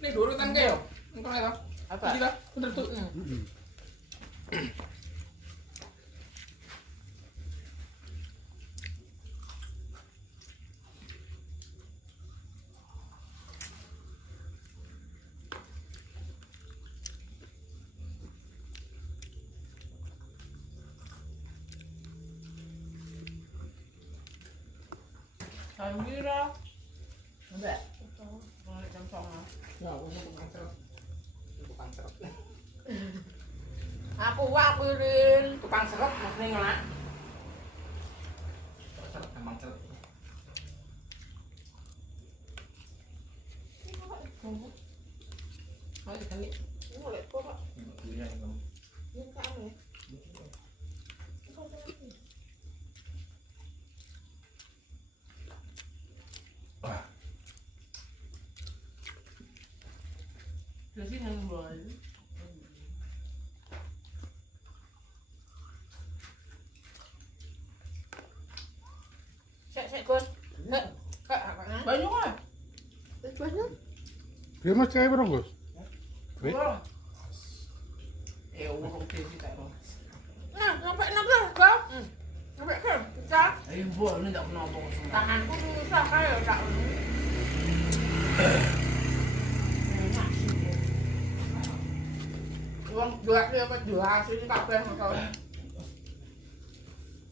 Nih urutan kayak engkau itu. Apa? Gila, bener tuh. Gila. Enggak. Mulai jam 09.00. Ya, aku tukang serot. Tukang serot. Aku Rin. Tukang serot maksudnya ngono. Serot gampang serot. Ayo kali. Mulai kok, Pak. Iya, kamu. Ini kan ya. Jadi yang boleh. Sek Gus. Kak, banyak ah. Banyak. Dia mas kayak berapa, Gus? Urung. Urung sih tak urung. Nah, sampai 16 kau. Sampai ke, bisa. Ayo buat ni tak kenapa. Tanganku susah kayak tak. Uang jual dia apa jual sini kabeh kau.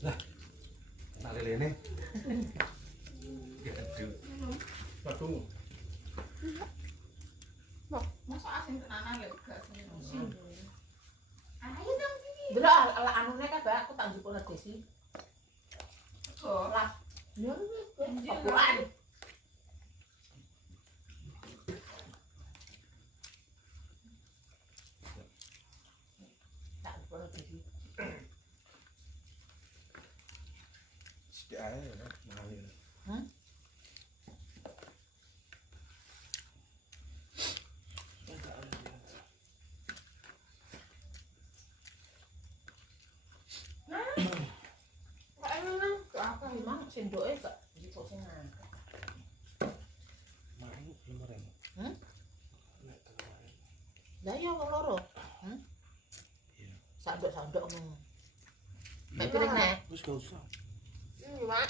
Nah, lele Gaduh. Waduh. Masa asin tenanan lho, gak sini. Ayo dong sini. Delok ala anune kabeh aku tak njupuk nang desi. Oh, Lah, yo Anjir. Quran. Tak njupuk nang desi. Sik ae ya, ngalir. Apa memang sendoke gak njupuk sing ngangkat. Mau 5.000. Lah iya wong loro. Iya. Sandok-sandok ngono. Mek piring nek. Wis gak usah. Mak.